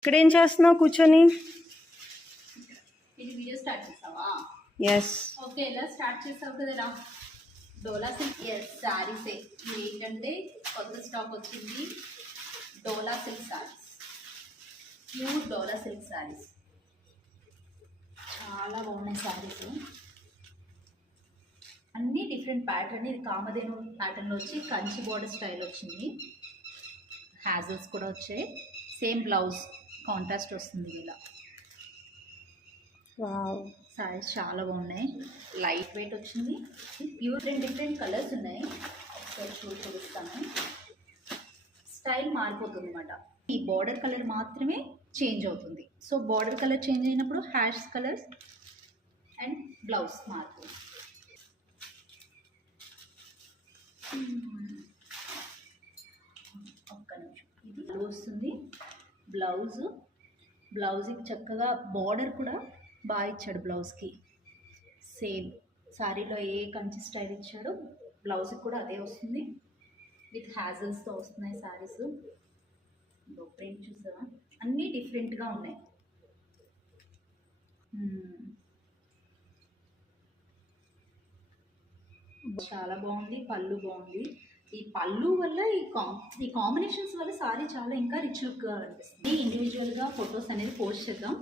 ఇక్కడ ఏం చేస్తున్నావు కూర్చొని? ఇది వీడియో స్టార్ట్ చేసావా? ఎస్. ఓకే, ఎలా స్టార్ట్ చేసావు కదరా? డోలా సిల్క్. ఎస్, శారీసే. ఇది ఏంటంటే కొత్త స్టాక్ వచ్చింది. డోలా సిల్క్ శారీస్, ప్యూర్ డోలా సిల్క్ శారీస్. చాలా బాగున్నాయి శారీస్, అన్నీ డిఫరెంట్ ప్యాటర్న్. ఇది కామధేను ప్యాటర్న్లో వచ్చి కంచి బోర్డర్ స్టైల్ వచ్చింది. హ్యాజల్స్ కూడా వచ్చాయి. సేమ్ బ్లౌజ్ కాంట్రాస్ట్ వస్తుంది. ఇలా వావ్, సారీస్ చాలా బాగున్నాయి. లైట్ వెయిట్ వచ్చింది. ప్యూర్ డిఫరెంట్ కలర్స్ ఉన్నాయి. ఒకసారి చూపిస్తాను. స్టైల్ మారిపోతుంది అన్నమాట. ఈ బార్డర్ కలర్ మాత్రమే చేంజ్ అవుతుంది. సో బార్డర్ కలర్ చేంజ్ అయినప్పుడు హ్యాష్ కలర్స్ అండ్ బ్లౌజ్ మారుతుంది. ఒక్క నిమిషం. ఇది వస్తుంది బ్లౌజ్కి చక్కగా బార్డర్ కూడా బాగా ఇచ్చాడు. బ్లౌజ్కి సేమ్ శారీలో ఏ కంచి స్టైల్ ఇచ్చాడో బ్లౌజ్కి కూడా అదే వస్తుంది. విత్ హ్యాజల్స్తో వస్తున్నాయి శారీస్. ప్రేమ్ చూసావా, అన్నీ డిఫరెంట్గా ఉన్నాయి. చాలా బాగుంది. పళ్ళు బాగుంది. ఈ పళ్ళు వల్ల ఈ కాంబినేషన్స్ వల్ల సారీ చాలా ఇంకా రిచ్ లుక్గా అనిపిస్తుంది. ఇండివిజువల్గా ఫొటోస్ అనేది పోస్ట్ చేద్దాం.